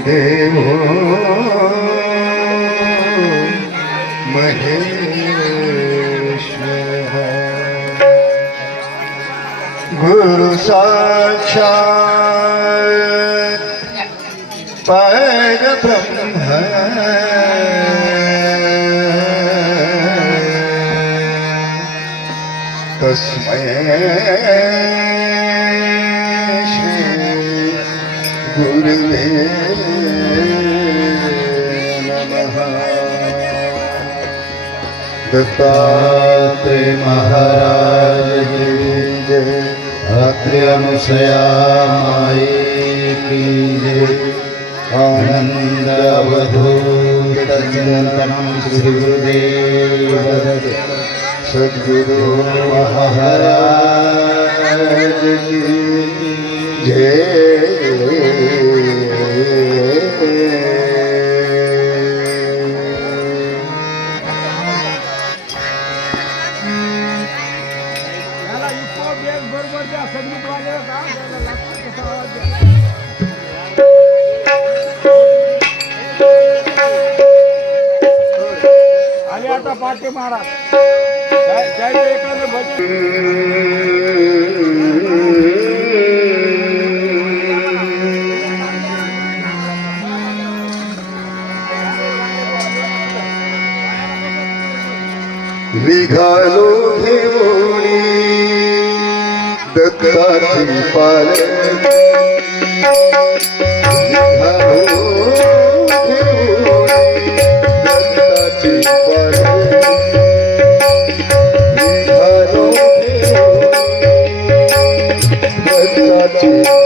देव। महेश गुरु साक्षात् परब्रह्म तस्मै श्री गुरुवे कृपाते महाराज की जय अत्रि अनुसया माई की जय आनंद अवधूत चिंतनम श्री गुरुदेव सद्गुरु महाराज बेस बरोबर द्या आले आता पाटे महाराज एखादं भजन निघालो घेऊनी दत्ताची पाल निघालो घेऊनी